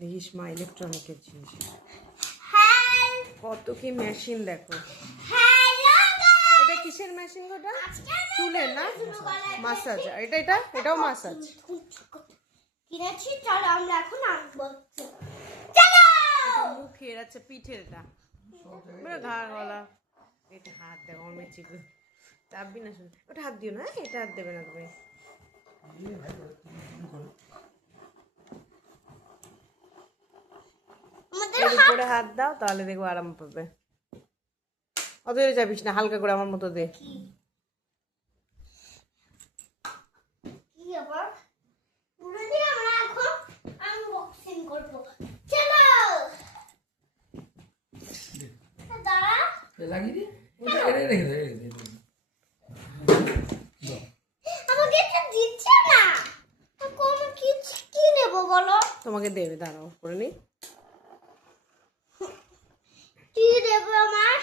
দেখিস মা ইলেকট্রনিকের জিনিস হ্যাঁ কত কি মেশিন দেখো। হ্যালো এটা কিসের মেশিন ওটা? চুলের না? মাসাজ। এটাও মাসাজ। কিনেছি, চলো আমরা এখন আনবো। চলো মুখের আচ্ছা পিঠের এটা ঘাড় গলা। এটা হাত দেখো আমার মেয়ে চিপে চাপবি না শুনে। ওটা হাত দিও না, এটা হাত দেবে না তুমি। এর উপরে হাত দাও তাহলে দেখবো আরাম পাবে। অত জোরে চাপিস না, হালকা করে আমার মতো দে। কি আবার পুরো দিয়ে আমরা এখন আনবক্সিং করব। চলো দাঁড়া লাগিয়ে দি এটা রেখে দে আমাকে এটা দিচ্ছে না। কোন কি নেব বলো? তোমাকে দেবে, দাঁড়াও করে নি। কি দেব আমার?